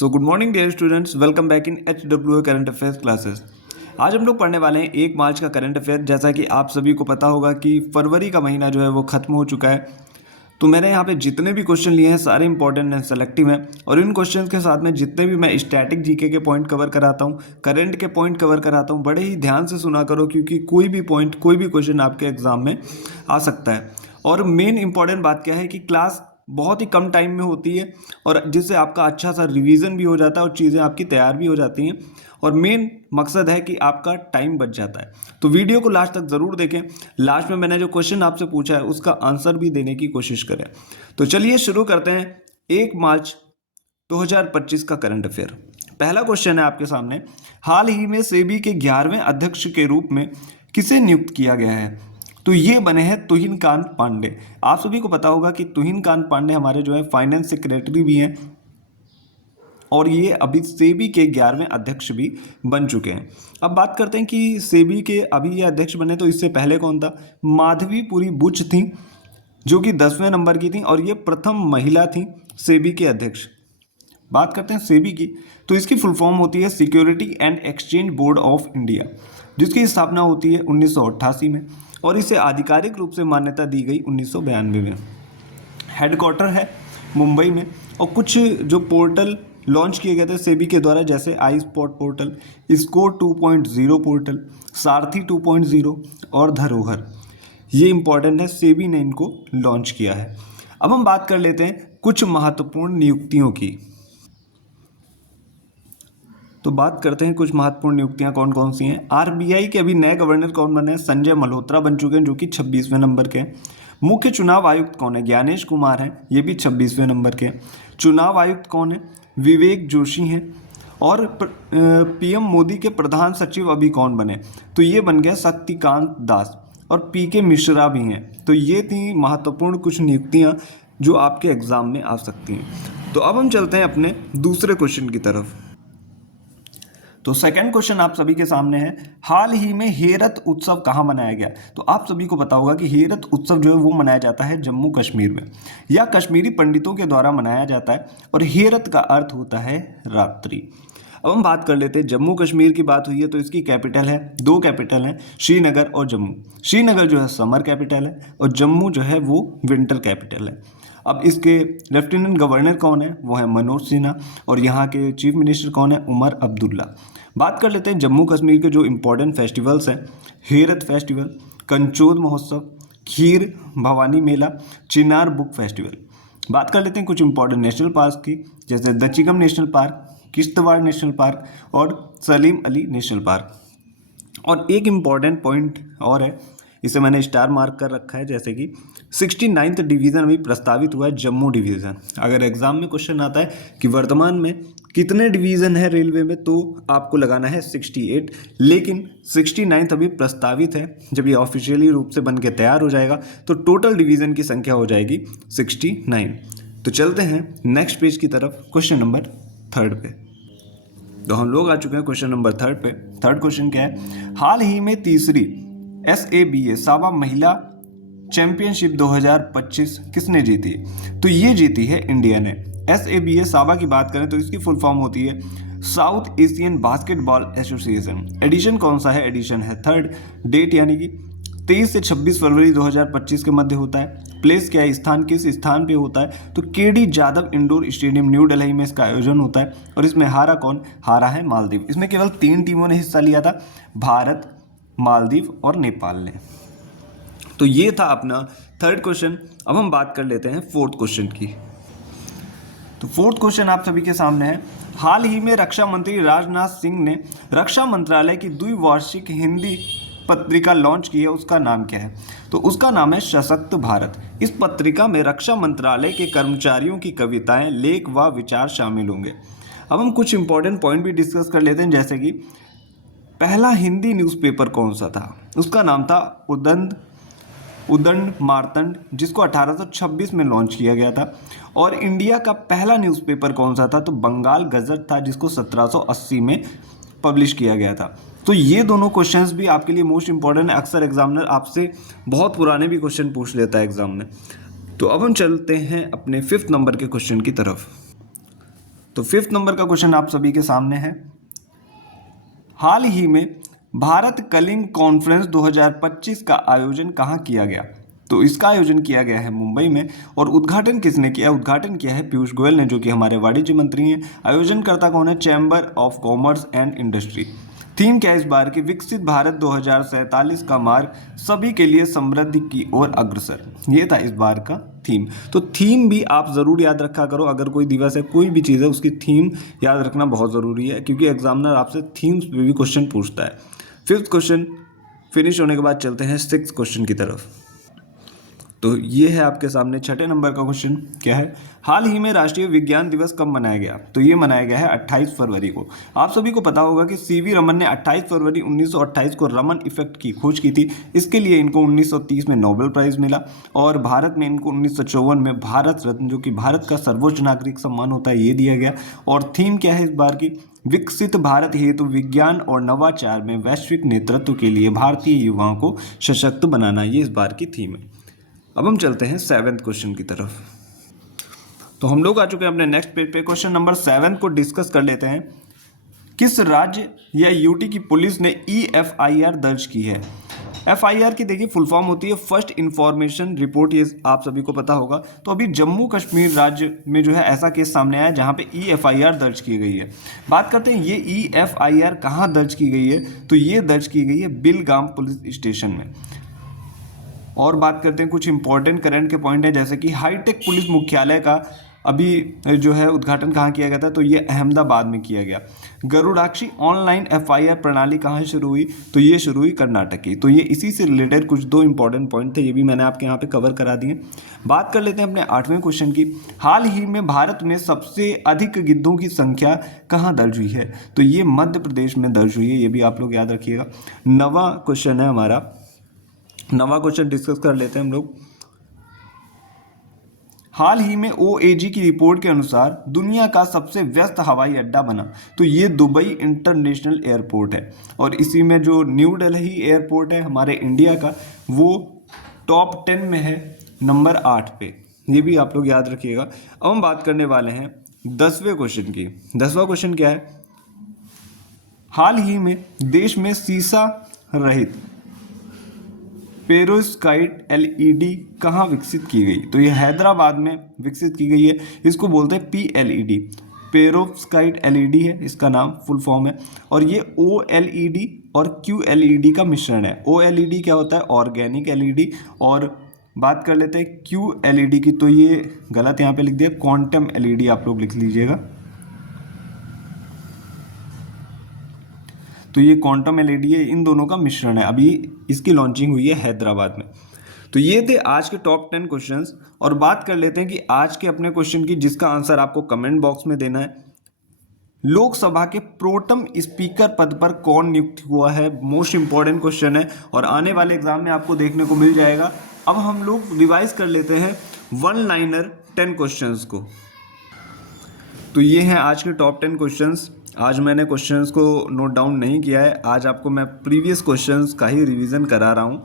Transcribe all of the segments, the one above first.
So good morning dear students, welcome back in HWA current affairs classes. आज हम लोग पढ़ने वाले हैं 1 मार्च का करंट अफेयर। जैसा कि आप सभी को पता होगा कि फरवरी का महीना जो है वो ख़त्म हो चुका है। तो मैंने यहाँ पे जितने भी क्वेश्चन लिए हैं सारे इंपॉर्टेंट हैं, सेलेक्टिव हैं। और इन क्वेश्चन के साथ में जितने भी मैं स्टैटिक जीके के पॉइंट कवर कराता हूँ, करंट के पॉइंट कवर कराता हूँ, बड़े ही ध्यान से सुना करो, क्योंकि कोई भी पॉइंट, कोई भी क्वेश्चन आपके एग्जाम में आ सकता है। और मेन इंपॉर्टेंट बात क्या है कि क्लास बहुत ही कम टाइम में होती है और जिससे आपका अच्छा सा रिवीजन भी हो जाता है और चीज़ें आपकी तैयार भी हो जाती हैं। और मेन मकसद है कि आपका टाइम बच जाता है। तो वीडियो को लास्ट तक ज़रूर देखें। लास्ट में मैंने जो क्वेश्चन आपसे पूछा है उसका आंसर भी देने की कोशिश करें। तो चलिए शुरू करते हैं 1 मार्च 2025 का करंट अफेयर। पहला क्वेश्चन है आपके सामने, हाल ही में सेबी के 11वें अध्यक्ष के रूप में किसे नियुक्त किया गया है? तो ये बने हैं तुहिनकांत पांडे। आप सभी को पता होगा कि तुहिनकांत पांडे हमारे जो है फाइनेंस सेक्रेटरी भी हैं और ये अभी सेबी के 11वें अध्यक्ष भी बन चुके हैं। अब बात करते हैं कि सेबी के अभी ये अध्यक्ष बने, तो इससे पहले कौन था? माधवीपुरी बुच थी, जो कि 10वें नंबर की थी और ये प्रथम महिला थी सेबी के अध्यक्ष। बात करते हैं सेबी की, तो इसकी फुल फॉर्म होती है security and exchange board of India, जिसकी स्थापना होती है 1988 में और इसे आधिकारिक रूप से मान्यता दी गई 1992 में। हेडक्वार्टर है मुंबई में और कुछ जो पोर्टल लॉन्च किए गए थे सेबी के द्वारा, जैसे आई स्पॉट पोर्टल, स्कोर 2.0 पोर्टल, सारथी 2.0 और धरोहर, ये इंपॉर्टेंट है, सेबी ने इनको लॉन्च किया है। अब हम बात कर लेते हैं कुछ महत्वपूर्ण नियुक्तियों की। तो बात करते हैं कुछ महत्वपूर्ण नियुक्तियां कौन कौन सी हैं। आरबीआई के अभी नए गवर्नर कौन बने हैं? संजय मल्होत्रा बन चुके हैं, जो कि 26वें नंबर के हैं। मुख्य चुनाव आयुक्त कौन है? ज्ञानेश कुमार हैं, ये भी 26वें नंबर के हैं। चुनाव आयुक्त कौन है? विवेक जोशी हैं। और पीएम मोदी के प्रधान सचिव अभी कौन बने? तो ये बन गए शक्तिकांत दास और पीके मिश्रा भी हैं। तो ये थी महत्वपूर्ण कुछ नियुक्तियाँ जो आपके एग्जाम में आ सकती हैं। तो अब हम चलते हैं अपने दूसरे क्वेश्चन की तरफ। तो सेकंड क्वेश्चन आप सभी के सामने है, हाल ही में हेरत उत्सव कहाँ मनाया गया? तो आप सभी को पता होगा कि हेरत उत्सव जो है वो मनाया जाता है जम्मू कश्मीर में, या कश्मीरी पंडितों के द्वारा मनाया जाता है और हेरत का अर्थ होता है रात्रि। अब हम बात कर लेते हैं, जम्मू कश्मीर की बात हुई है तो इसकी कैपिटल है, 2 कैपिटल हैं, श्रीनगर और जम्मू। श्रीनगर जो है समर कैपिटल है और जम्मू जो है वो विंटर कैपिटल है। अब इसके लेफ्टिनेंट गवर्नर कौन है? वो है मनोज सिन्हा और यहाँ के चीफ मिनिस्टर कौन है? उमर अब्दुल्ला। बात कर लेते हैं जम्मू कश्मीर के जो इम्पोर्टेंट फेस्टिवल्स हैं, हेरत फेस्टिवल, कंचोद महोत्सव, खीर भवानी मेला, चिनार बुक फेस्टिवल। बात कर लेते हैं कुछ इंपॉर्टेंट नेशनल पार्क की, जैसे Dachigam national park, Kishtwar national park और सलीम अली नेशनल पार्क। और एक इम्पॉर्टेंट पॉइंट और है, इसे मैंने स्टार मार्क कर रखा है, जैसे कि 69th डिवीज़न अभी प्रस्तावित हुआ है, जम्मू डिवीज़न। अगर एग्जाम में क्वेश्चन आता है कि वर्तमान में कितने डिवीज़न है रेलवे में, तो आपको लगाना है 68, लेकिन 69th अभी प्रस्तावित है। जब ये ऑफिशियली रूप से बन के तैयार हो जाएगा तो टोटल डिवीज़न की संख्या हो जाएगी 69। तो चलते हैं नेक्स्ट पेज की तरफ, क्वेश्चन नंबर 3 पे। तो हम लोग आ चुके हैं क्वेश्चन नंबर 3 पे। थर्ड क्वेश्चन क्या है, हाल ही में तीसरी SABA साबा महिला चैंपियनशिप 2025 किसने जीती? तो ये जीती है इंडिया ने। SABA साबा की बात करें तो इसकी फुल फॉर्म होती है South Asian Basketball Association. Edition कौन सा है? एडिशन है 3rd। डेट यानी कि 23 से 26 फरवरी 2025 के मध्य होता है। प्लेस क्या है? स्थान किस स्थान पे होता है? तो KD Jadhav indoor stadium New Delhi में इसका आयोजन होता है। और इसमें हारा कौन? हारा है मालदीव। इसमें केवल 3 टीमों ने हिस्सा लिया था, भारत, मालदीव और नेपाल ने। तो ये था अपना 3rd क्वेश्चन। अब हम बात कर लेते हैं 4th क्वेश्चन की। तो 4th क्वेश्चन आप सभी के सामने है, हाल ही में रक्षा मंत्री राजनाथ सिंह ने रक्षा मंत्रालय की द्विवार्षिक हिंदी पत्रिका लॉन्च की है, उसका नाम क्या है? तो उसका नाम है सशक्त भारत। इस पत्रिका में रक्षा मंत्रालय के कर्मचारियों की कविताएं, लेख व विचार शामिल होंगे। अब हम कुछ इंपॉर्टेंट पॉइंट भी डिस्कस कर लेते हैं, जैसे कि पहला हिंदी न्यूज़पेपर कौन सा था? उसका नाम था उदंड मार्तंड, जिसको 1826 में लॉन्च किया गया था। और इंडिया का पहला न्यूज़पेपर कौन सा था? तो बंगाल गजट था, जिसको 1780 में पब्लिश किया गया था। तो ये दोनों क्वेश्चंस भी आपके लिए मोस्ट इंपॉर्टेंट है। अक्सर एग्जामिनर आपसे बहुत पुराने भी क्वेश्चन पूछ लेता है एग्जाम में। तो अब हम चलते हैं अपने 5th नंबर के क्वेश्चन की तरफ। तो 5th नंबर का क्वेश्चन आप सभी के सामने है। हाल ही में भारत कलिंग कॉन्फ्रेंस 2025 का आयोजन कहाँ किया गया? तो इसका आयोजन किया गया है मुंबई में। और उद्घाटन किसने किया? उद्घाटन किया है पीयूष गोयल ने, जो कि हमारे वाणिज्य मंत्री हैं। आयोजनकर्ता कौन है? Chamber of commerce and industry. Theme क्या है इस बार की? विकसित भारत 2047 का मार्ग, सभी के लिए समृद्धि की ओर अग्रसर। ये था इस बार का थीम। तो थीम भी आप ज़रूर याद रखा करो। अगर कोई दिवस है, कोई भी चीज़ है, उसकी थीम याद रखना बहुत ज़रूरी है, क्योंकि एग्जामिनर आपसे थीम्स पे भी क्वेश्चन पूछता है। 5th क्वेश्चन फिनिश होने के बाद चलते हैं 6th क्वेश्चन की तरफ। तो ये है आपके सामने 6ठे नंबर का क्वेश्चन। क्या है? हाल ही में राष्ट्रीय विज्ञान दिवस कब मनाया गया? तो ये मनाया गया है 28 फरवरी को। आप सभी को पता होगा कि सीवी रमन ने 28 फरवरी 1928 को रमन इफेक्ट की खोज की थी। इसके लिए इनको 1930 में नोबेल प्राइज मिला, और भारत में इनको 1954 में भारत रत्न, जो कि भारत का सर्वोच्च नागरिक सम्मान होता है, ये दिया गया। और थीम क्या है इस बार की? विकसित भारत हेतु विज्ञान और नवाचार में वैश्विक नेतृत्व के लिए भारतीय युवाओं को सशक्त बनाना, ये इस बार की थीम है। अब हम चलते हैं 7th क्वेश्चन की तरफ। तो हम लोग आ चुके हैं अपने नेक्स्ट पेज पे। क्वेश्चन नंबर 7 को डिस्कस कर लेते हैं। किस राज्य या यूटी की पुलिस ने EFIR दर्ज की है? FIR की देखिए फुल फॉर्म होती है फर्स्ट इंफॉर्मेशन रिपोर्ट, ये आप सभी को पता होगा। तो अभी जम्मू कश्मीर राज्य में जो है ऐसा केस सामने आया जहां पे EFIR दर्ज की गई है। बात करते हैं ये EFIR कहां दर्ज की गई है? तो ये दर्ज की गई है बिलगाम पुलिस स्टेशन में। और बात करते हैं कुछ इंपॉर्टेंट करंट के पॉइंट है, जैसे कि हाईटेक पुलिस मुख्यालय का अभी जो है उद्घाटन कहाँ किया गया था? तो ये अहमदाबाद में किया गया। गरुड़ाक्षी ऑनलाइन FIR प्रणाली कहाँ शुरू हुई? तो ये शुरू हुई कर्नाटक की। तो ये इसी से रिलेटेड कुछ 2 इंपॉर्टेंट पॉइंट थे, ये भी मैंने आपके यहाँ पे कवर करा दिए। बात कर लेते हैं अपने 8वें क्वेश्चन की। हाल ही में भारत में सबसे अधिक गिद्धों की संख्या कहाँ दर्ज हुई है? तो ये मध्य प्रदेश में दर्ज हुई है, ये भी आप लोग याद रखिएगा। 9वां क्वेश्चन है हमारा। 9वां क्वेश्चन डिस्कस कर लेते हैं हम लोग। हाल ही में OAG की रिपोर्ट के अनुसार दुनिया का सबसे व्यस्त हवाई अड्डा बना। तो ये दुबई इंटरनेशनल एयरपोर्ट है, और इसी में जो न्यू दिल्ली एयरपोर्ट है हमारे इंडिया का, वो टॉप 10 में है, नंबर 8 पे। ये भी आप लोग याद रखिएगा। अब हम बात करने वाले हैं 10वें क्वेश्चन की। 10वां क्वेश्चन क्या है? हाल ही में देश में शीशा रहित पेरोस्काइट LED कहाँ विकसित की गई? तो ये हैदराबाद में विकसित की गई है। इसको बोलते हैं PLED, पेरोस्काइट LED है इसका नाम, फुल फॉर्म है। और ये OLED और QLED का मिश्रण है। OLED क्या होता है? Organic LED। और बात कर लेते हैं QLED की, तो ये गलत यहाँ पे लिख दिया, क्वांटम LED आप लोग लिख लीजिएगा। तो ये क्वांटम LED है, इन दोनों का मिश्रण है। अभी इसकी लॉन्चिंग हुई है हैदराबाद में। तो ये थे आज के टॉप 10 क्वेश्चंस। और बात कर लेते हैं कि आज के अपने क्वेश्चन की, जिसका आंसर आपको कमेंट बॉक्स में देना है। लोकसभा के प्रोटम स्पीकर पद पर कौन नियुक्त हुआ है? मोस्ट इंपॉर्टेंट क्वेश्चन है, और आने वाले एग्जाम में आपको देखने को मिल जाएगा। अब हम लोग रिवाइज कर लेते हैं 1 लाइनर 10 क्वेश्चंस को। तो ये हैं आज के टॉप 10 क्वेश्चंस। आज मैंने क्वेश्चंस को नोट डाउन नहीं किया है, आज आपको मैं प्रीवियस क्वेश्चंस का ही रिवीजन करा रहा हूँ।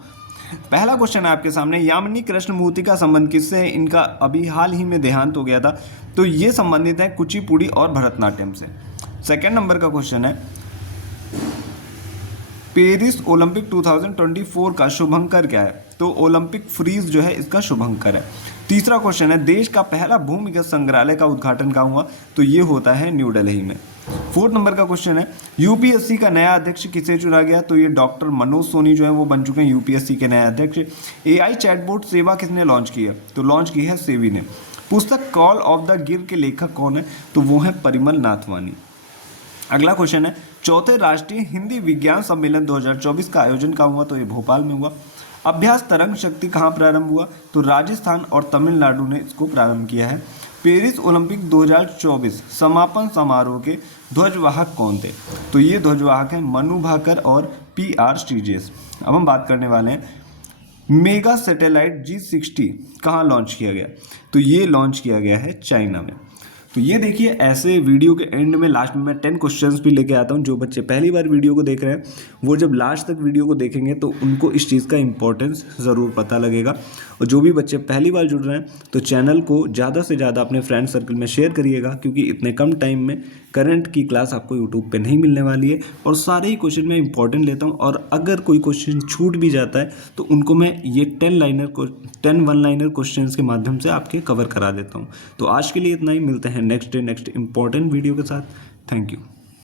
पहला क्वेश्चन है आपके सामने, यामिनी कृष्णमूर्ति का संबंध किससे है? इनका अभी हाल ही में देहांत हो गया था। तो ये संबंधित है कुचिपुड़ी और भरतनाट्यम से। सेकेंड नंबर का क्वेश्चन है, पेरिस ओलंपिक 2024 का शुभंकर क्या है? तो ओलंपिक फ्रीज जो है इसका शुभंकर है। तीसरा क्वेश्चन है, देश का पहला भूमिगत संग्रहालय का उद्घाटन कहाँ हुआ? तो ये होता है न्यू दिल्ली में। 4th नंबर का क्वेश्चन है, UPSC का नया अध्यक्ष किसे चुना गया? तो ये डॉक्टर मनोज सोनी जो है वो बन चुके हैं UPSC के नए अध्यक्ष। AI चैटबोट सेवा किसने लॉन्च की है? तो लॉन्च की है सेवी ने। पुस्तक कॉल ऑफ द गिर के लेखक कौन है? तो वो है परिमल नाथवानी। अगला क्वेश्चन है, चौथे राष्ट्रीय हिंदी विज्ञान सम्मेलन 2024 का आयोजन कहाँ हुआ? तो ये भोपाल में हुआ। अभ्यास तरंग शक्ति कहाँ प्रारंभ हुआ? तो राजस्थान और तमिलनाडु ने इसको प्रारंभ किया है। पेरिस ओलंपिक 2024 समापन समारोह के ध्वजवाहक कौन थे? तो ये ध्वजवाहक हैं मनु भाकर और PR स्टीजेस। अब हम बात करने वाले हैं, मेगा सैटेलाइट G60 कहाँ लॉन्च किया गया? तो ये लॉन्च किया गया है चाइना में। तो ये देखिए, ऐसे वीडियो के एंड में लास्ट में मैं 10 क्वेश्चंस भी लेके आता हूँ। जो बच्चे पहली बार वीडियो को देख रहे हैं वो जब लास्ट तक वीडियो को देखेंगे तो उनको इस चीज़ का इंपॉर्टेंस ज़रूर पता लगेगा। और जो भी बच्चे पहली बार जुड़ रहे हैं तो चैनल को ज़्यादा से ज़्यादा अपने फ्रेंड सर्कल में शेयर करिएगा, क्योंकि इतने कम टाइम में करंट की क्लास आपको यूट्यूब पे नहीं मिलने वाली है। और सारे ही क्वेश्चन मैं इंपॉर्टेंट लेता हूँ, और अगर कोई क्वेश्चन छूट भी जाता है तो उनको मैं ये 10 वन लाइनर क्वेश्चन के माध्यम से आपके कवर करा देता हूँ। तो आज के लिए इतना ही, मिलते हैं next day next important video के साथ। Thank you.